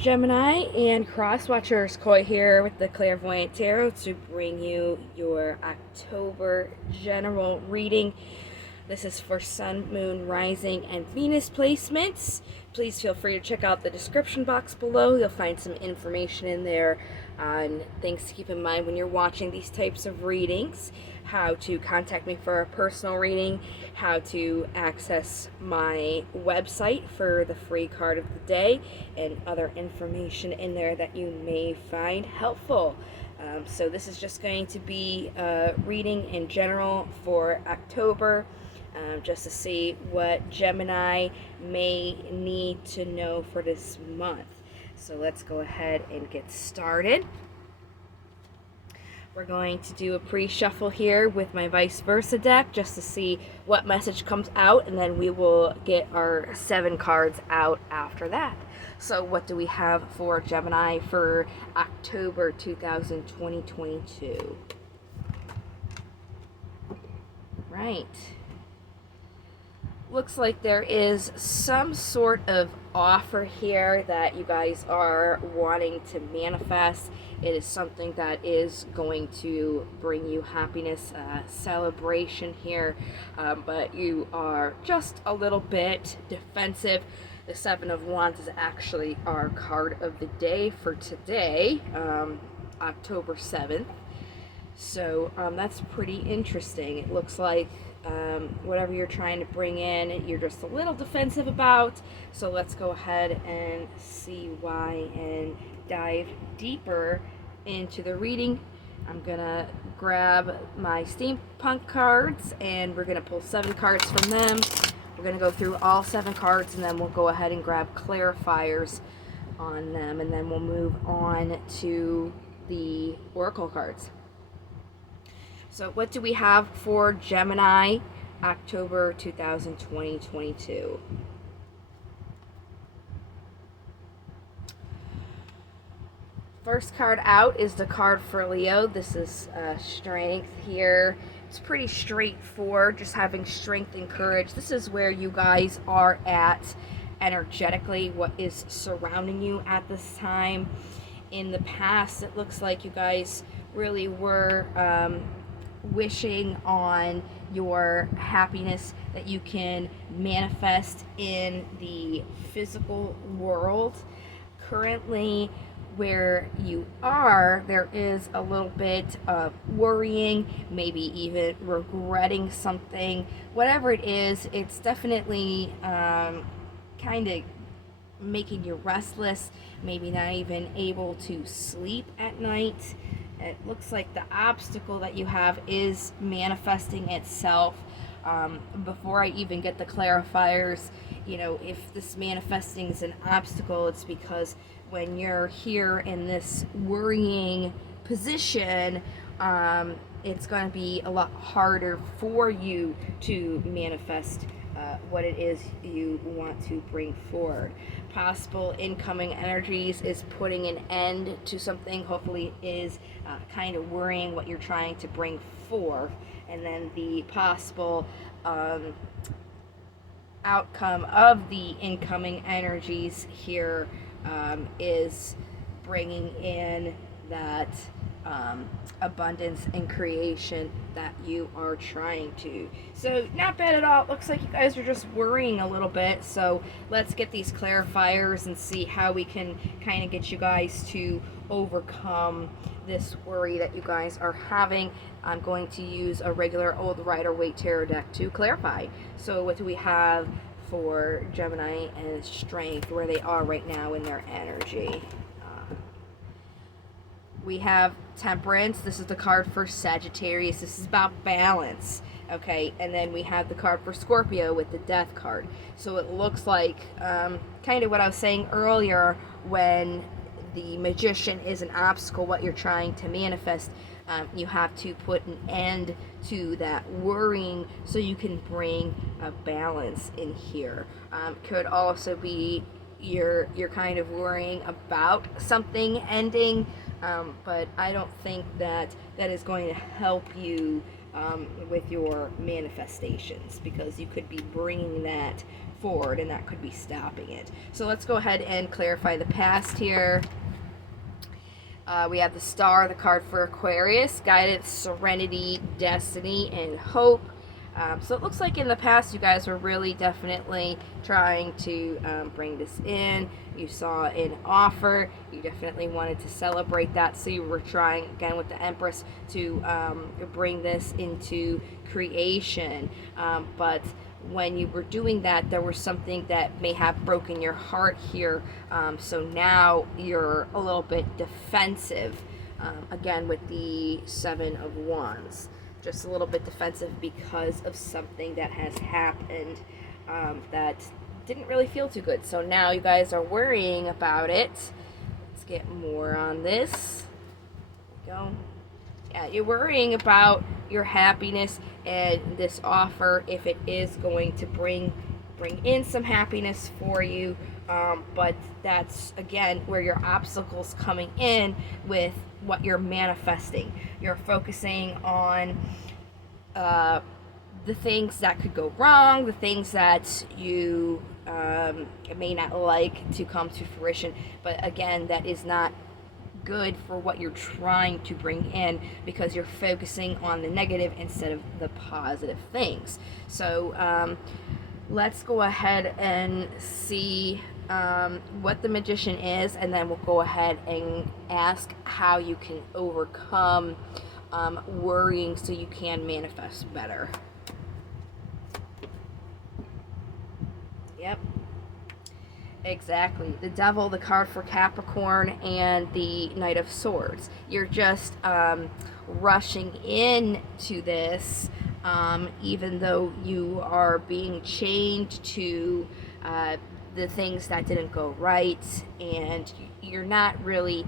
Gemini and cross watchers, Koi here with the Clairvoyant Tarot to bring you your October general reading. This is for Sun, Moon, Rising, and Venus placements. Please feel free to check out the description box below. You'll find some information in there on things to keep in mind when you're watching these types of readings, how to contact me for a personal reading, how to access my website for the free card of the day, and other information in there that you may find helpful. So this is just going to be a reading in general for October, just to see what Gemini may need to know for this month. So let's go ahead and get started. We're going to do a pre-shuffle here with my vice versa deck just to see what message comes out, and then we will get our 7 cards out after that. So what do we have for Gemini for October 2022? Right. Looks like there is some sort of offer here that you guys are wanting to manifest. It is something that is going to bring you happiness, celebration here, but you are just a little bit defensive. The 7 of Wands is actually our card of the day for today, October 7th. So that's pretty interesting. It looks like whatever you're trying to bring in, you're just a little defensive about. So let's go ahead and see why and dive deeper into the reading. I'm gonna grab my steampunk cards and we're gonna pull 7 cards from them. We're gonna go through all 7 cards and then we'll go ahead and grab clarifiers on them, and then we'll move on to the oracle cards. So what do we have for Gemini, October 2022? First card out is the card for Leo. This is strength here. It's pretty straightforward, just having strength and courage. This is where you guys are at energetically, what is surrounding you at this time. In the past, it looks like you guys really were wishing on your happiness that you can manifest in the physical world. Currently, where you are, there is a little bit of worrying, maybe even regretting something. Whatever it is, it's definitely kind of making you restless, maybe not even able to sleep at night. It looks like the obstacle that you have is manifesting itself. Before I even get the clarifiers, you know, if this manifesting is an obstacle, it's because when you're here in this worrying position, it's going to be a lot harder for you to manifest what it is you want to bring forward. Possible incoming energies is putting an end to something. Hopefully is kind of worrying what you're trying to bring forth. And then the possible outcome of the incoming energies here is bringing in that abundance and creation that you are trying to. So not bad at all. It looks like you guys are just worrying a little bit. So let's get these clarifiers and see how we can kind of get you guys to overcome this worry that you guys are having. I'm going to use a regular old Rider-Waite tarot deck to clarify. So what do we have for Gemini and strength, where they are right now in their energy? We have Temperance. This is the card for Sagittarius. This is about balance. Okay, and then we have the card for Scorpio with the Death card. So it looks like kind of what I was saying earlier, when the Magician is an obstacle, what you're trying to manifest, you have to put an end to that worrying so you can bring a balance in here. Could also be you're kind of worrying about something ending, but I don't think that is going to help you with your manifestations, because you could be bringing that forward and that could be stopping it. So let's go ahead and clarify the past here. We have the Star, the card for Aquarius, guidance, serenity, destiny, and hope. So it looks like in the past you guys were really definitely trying to bring this in. You saw an offer, you definitely wanted to celebrate that, so you were trying again with the Empress to bring this into creation. But when you were doing that, there was something that may have broken your heart here. So now you're a little bit defensive, again with the Seven of Wands. Just a little bit defensive because of something that has happened that didn't really feel too good. So now you guys are worrying about it. Let's get more on this. There we go. Yeah, you're worrying about your happiness and this offer, if it is going to bring in some happiness for you. But that's again where your obstacles coming in with what you're manifesting. You're focusing on the things that could go wrong, the things that you may not like to come to fruition. But again, that is not good for what you're trying to bring in, because you're focusing on the negative instead of the positive things. So let's go ahead and see what the Magician is, and then we'll go ahead and ask how you can overcome worrying so you can manifest better. Yep. Exactly. The Devil, the card for Capricorn, and the Knight of Swords. You're just rushing into this, even though you are being chained to the things that didn't go right, and you're not really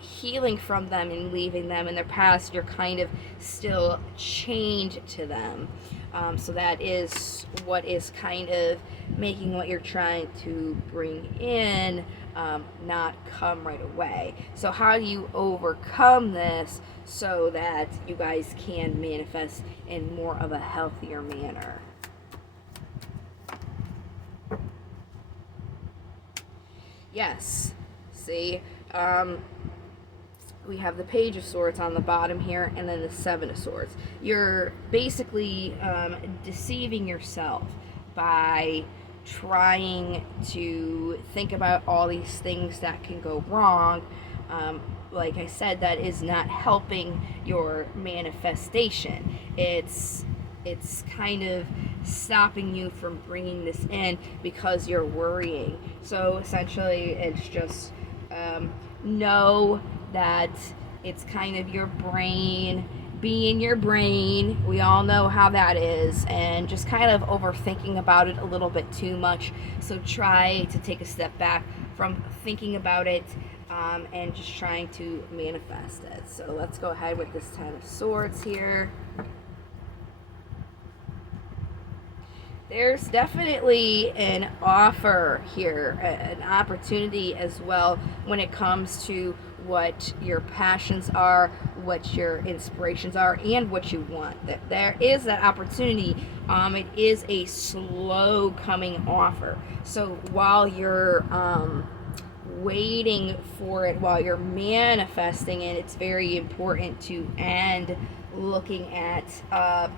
healing from them and leaving them in their past. You're kind of still chained to them. So that is what is kind of making what you're trying to bring in not come right away. So how do you overcome this so that you guys can manifest in more of a healthier manner? Yes. See, we have the Page of Swords on the bottom here, and then the Seven of Swords. You're basically deceiving yourself by trying to think about all these things that can go wrong. Like I said, that is not helping your manifestation. It's kind of stopping you from bringing this in because you're worrying. So essentially it's just know that it's kind of your brain being your brain. We all know how that is, and just kind of overthinking about it a little bit too much. So try to take a step back from thinking about it and just trying to manifest it. So let's go ahead with this Ten of Swords here. There's definitely an offer here, an opportunity as well when it comes to what your passions are, what your inspirations are, and what you want. There is that opportunity. It is a slow coming offer. So while you're waiting for it, while you're manifesting it, it's very important to end looking at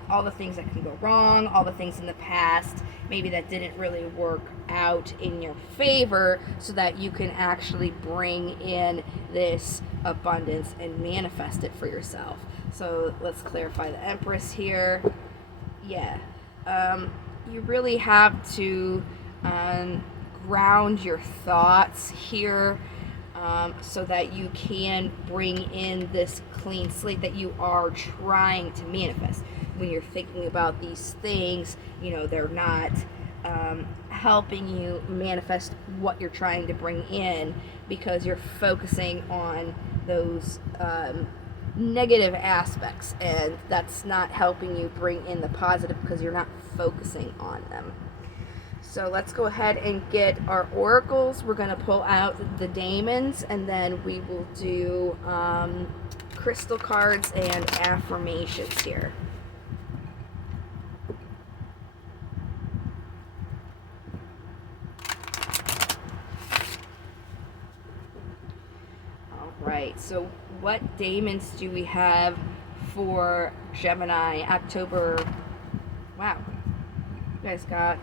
all the things that can go wrong, all the things in the past maybe that didn't really work out in your favor, so that you can actually bring in this abundance and manifest it for yourself. So let's clarify the Empress here. Yeah, you really have to ground your thoughts here, so that you can bring in this clean slate that you are trying to manifest. When you're thinking about these things, they're not helping you manifest what you're trying to bring in, because you're focusing on those negative aspects, and that's not helping you bring in the positive because you're not focusing on them. So let's go ahead and get our oracles. We're going to pull out the daemons, and then we will do crystal cards and affirmations here. right, so what daemons do we have for Gemini October? Wow, you guys got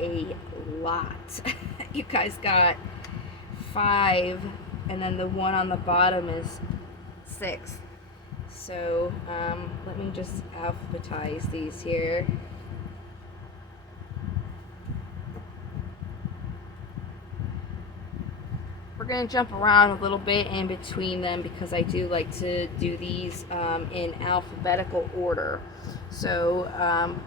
a lot. You guys got 5, and then the one on the bottom is 6. So let me just alphabetize these here. We're going to jump around a little bit in between them because I do like to do these in alphabetical order. So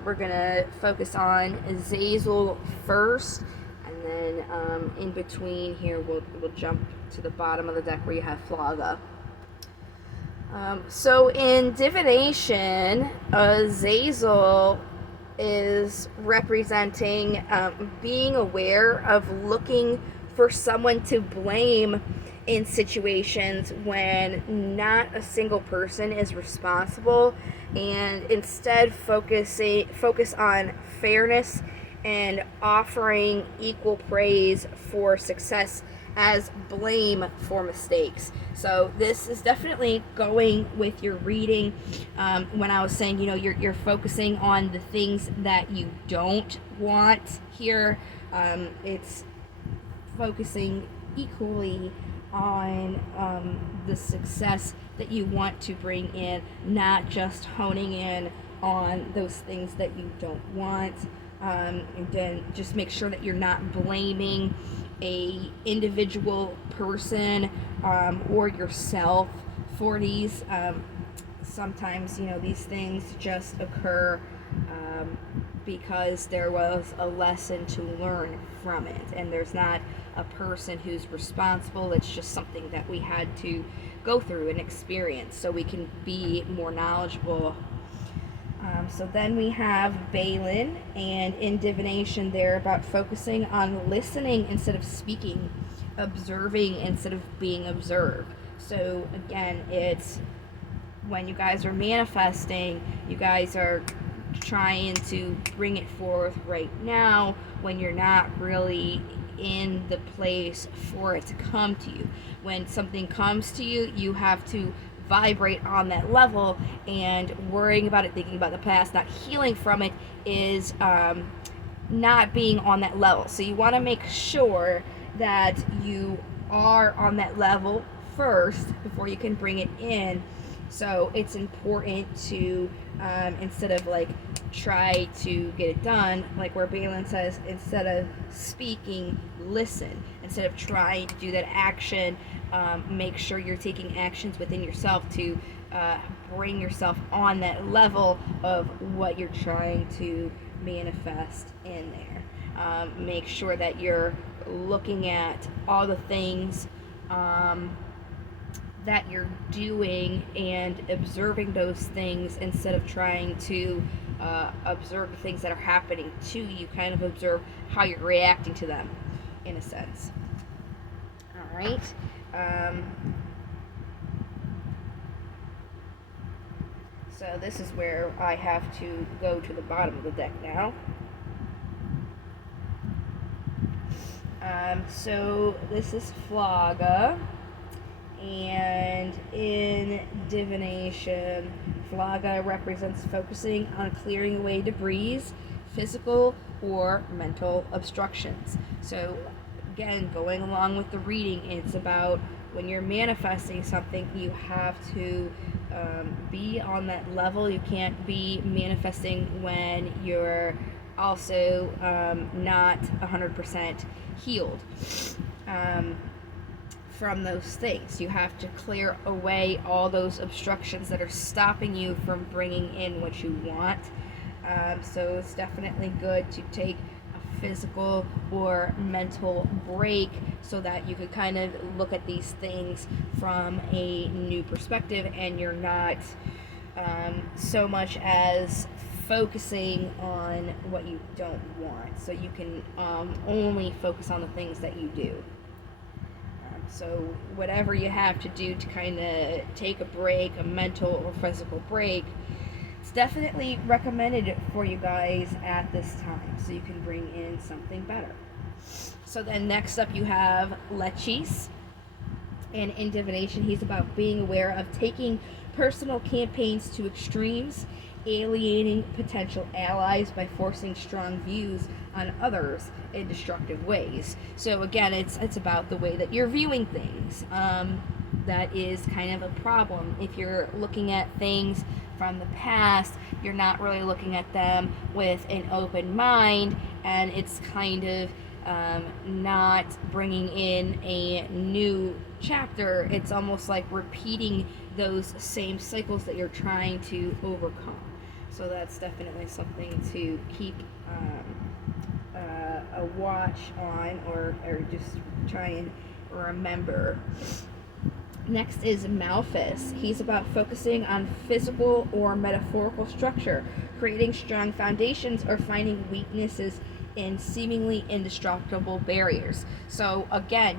we're going to focus on Zazel first, and then in between here we'll jump to the bottom of the deck where you have Flaga. So in divination, Zazel is representing being aware of looking for someone to blame in situations when not a single person is responsible, and instead focus on fairness and offering equal praise for success as blame for mistakes. So this is definitely going with your reading. When I was saying, you're focusing on the things that you don't want here, it's focusing equally on the success that you want to bring in, not just honing in on those things that you don't want. And then just make sure that you're not blaming a individual person or yourself for these. Sometimes these things just occur because there was a lesson to learn from it, and there's not a person who's responsible. It's just something that we had to go through and experience so we can be more knowledgeable. So then we have Balin, and in divination they're about focusing on listening instead of speaking, observing instead of being observed. So again, it's when you guys are manifesting, you guys are trying to bring it forth right now when you're not really in the place for it to come to you. When something comes to you, you have to vibrate on that level, and worrying about it, thinking about the past, not healing from it is not being on that level. So you want to make sure that you are on that level first before you can bring it in. So it's important to instead of try to get it done, like where Balin says, instead of speaking, listen. Instead of trying to do that action, make sure you're taking actions within yourself to bring yourself on that level of what you're trying to manifest in there. Make sure that you're looking at all the things that you're doing and observing those things instead of trying to observe the things that are happening to you. Kind of observe how you're reacting to them, in a sense. All right. So this is where I have to go to the bottom of the deck now. So this is Flaga, and in divination, Flaga represents focusing on clearing away debris, physical or mental obstructions. So again, going along with the reading, it's about when you're manifesting something, you have to be on that level. You can't be manifesting when you're also not 100% healed from those things. You have to clear away all those obstructions that are stopping you from bringing in what you want. So it's definitely good to take a physical or mental break so that you could kind of look at these things from a new perspective, and you're not so much as focusing on what you don't want. So you can only focus on the things that you do. So whatever you have to do to kind of take a break, a mental or physical break, it's definitely recommended for you guys at this time so you can bring in something better. So then next up you have Lechis, And in divination, he's about being aware of taking personal campaigns to extremes, alienating potential allies by forcing strong views on others in destructive ways. So again, it's about the way that you're viewing things. That is kind of a problem. If you're looking at things from the past, you're not really looking at them with an open mind, and it's kind of not bringing in a new chapter. It's almost like repeating those same cycles that you're trying to overcome. So that's definitely something to keep a watch on, or just try and remember. Next is Malthus. He's about focusing on physical or metaphorical structure, creating strong foundations, or finding weaknesses in seemingly indestructible barriers. So again,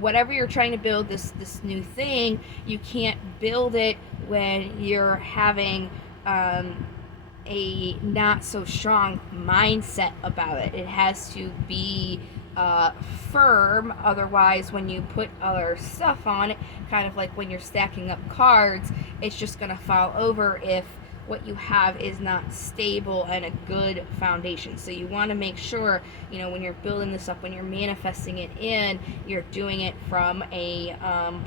whatever you're trying to build, this new thing, you can't build it when you're having a not so strong mindset about it. It has to be firm. Otherwise, when you put other stuff on it, kind of like when you're stacking up cards, it's just going to fall over if what you have is not stable and a good foundation. So you want to make sure, when you're building this up, when you're manifesting it in, you're doing it from a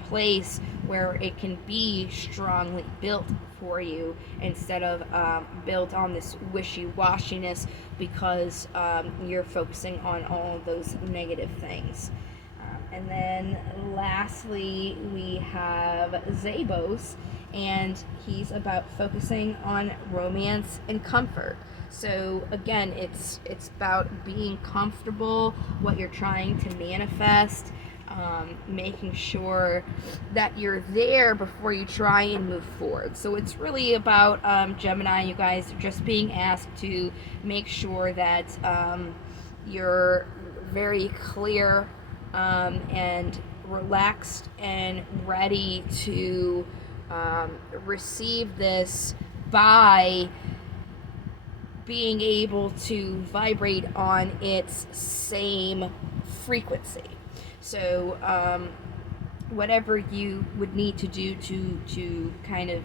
place where it can be strongly built for you, instead of built on this wishy-washiness because you're focusing on all of those negative things. And then lastly, we have Zabos, and he's about focusing on romance and comfort. So again, it's about being comfortable, what you're trying to manifest, making sure that you're there before you try and move forward. So it's really about Gemini, you guys are just being asked to make sure that you're very clear and relaxed and ready to receive this by being able to vibrate on its same frequency. So whatever you would need to do to kind of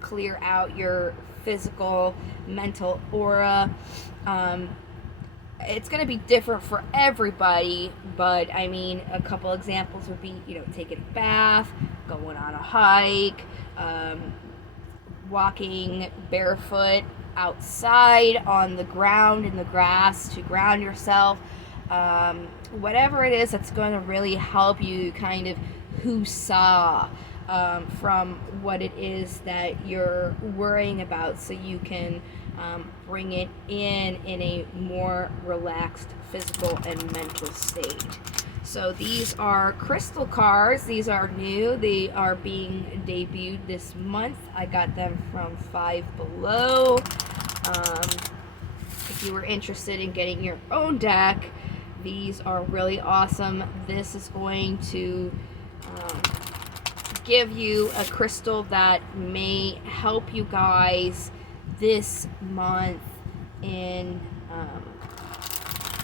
clear out your physical, mental aura, it's going to be different for everybody, but I mean, a couple examples would be, taking a bath, going on a hike, walking barefoot outside on the ground, in the grass, to ground yourself. Whatever it is that's going to really help you kind of whoosah from what it is that you're worrying about, so you can bring it in a more relaxed physical and mental state. So these are crystal cards. These are new. They are being debuted this month. I got them from Five Below. If you were interested in getting your own deck, these are really awesome. This is going to give you a crystal that may help you guys this month in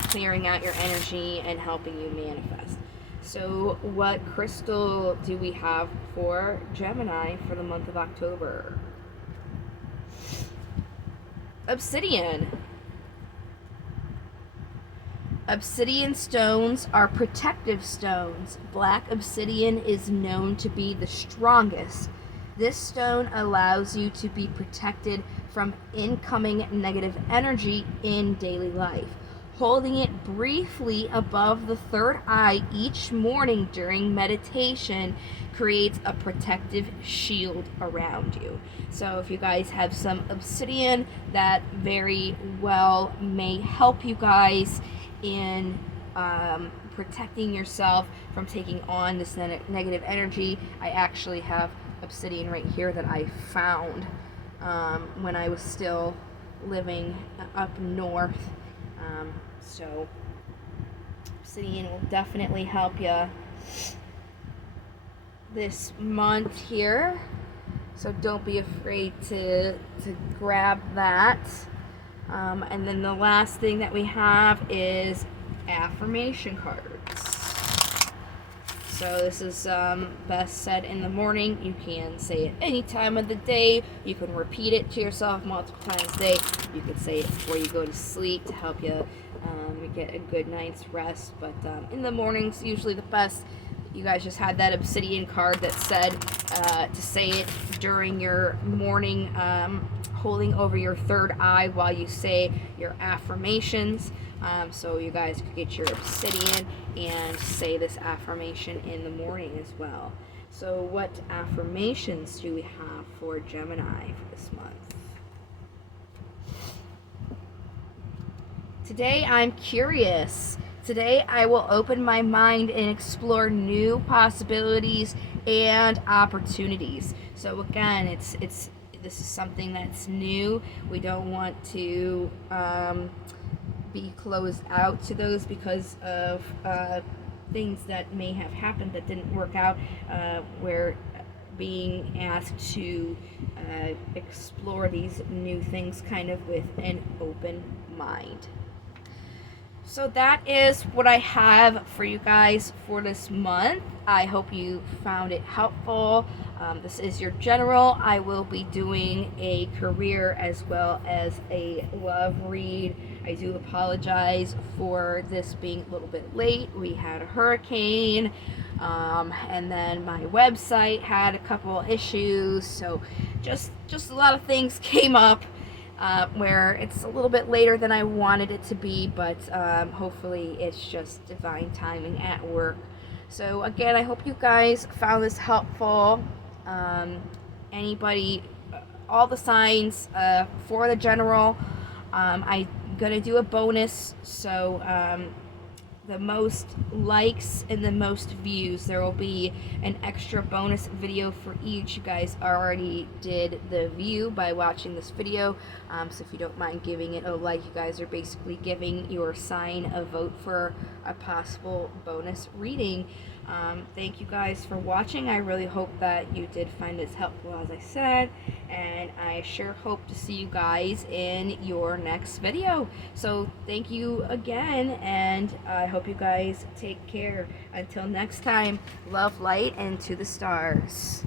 clearing out your energy and helping you manifest. So what crystal do we have for Gemini for the month of October? Obsidian. Obsidian stones are protective stones. Black obsidian is known to be the strongest. This stone allows you to be protected from incoming negative energy in daily life. Holding it briefly above the third eye each morning during meditation creates a protective shield around you. So if you guys have some obsidian, that very well may help you guys in protecting yourself from taking on this negative energy. I actually have obsidian right here that I found when I was still living up north. So obsidian will definitely help you this month here. So don't be afraid to grab that. And then the last thing that we have is affirmation cards. So this is best said in the morning. You can say it any time of the day. You can repeat it to yourself multiple times a day. You can say it before you go to sleep to help you get a good night's rest. But in the mornings, usually the best. You guys just had that obsidian card that said to say it during your morning, holding over your third eye while you say your affirmations. So you guys could get your obsidian and say this affirmation in the morning as well. So what affirmations do we have for Gemini for this month? Today I'm curious. Today I will open my mind and explore new possibilities and opportunities. So again, it's this is something that's new. We don't want to be closed out to those because of things that may have happened that didn't work out. We're being asked to explore these new things kind of with an open mind. So that is what I have for you guys for this month. I hope you found it helpful. This is your general. I will be doing a career as well as a love read. I do apologize for this being a little bit late. We had a hurricane, and then my website had a couple issues. So just a lot of things came up. Where it's a little bit later than I wanted it to be, but hopefully it's just divine timing at work. So again, I hope you guys found this helpful. Anybody, all the signs for the general, I'm gonna do a bonus, so the most likes and the most views, there will be an extra bonus video for each. You guys already did the view by watching this video, so if you don't mind giving it a like, you guys are basically giving your sign a vote for a possible bonus reading. Thank you guys for watching. I really hope that you did find this helpful, as I said, and I sure hope to see you guys in your next video. So thank you again, and I hope you guys take care. Until next time, love, light, and to the stars.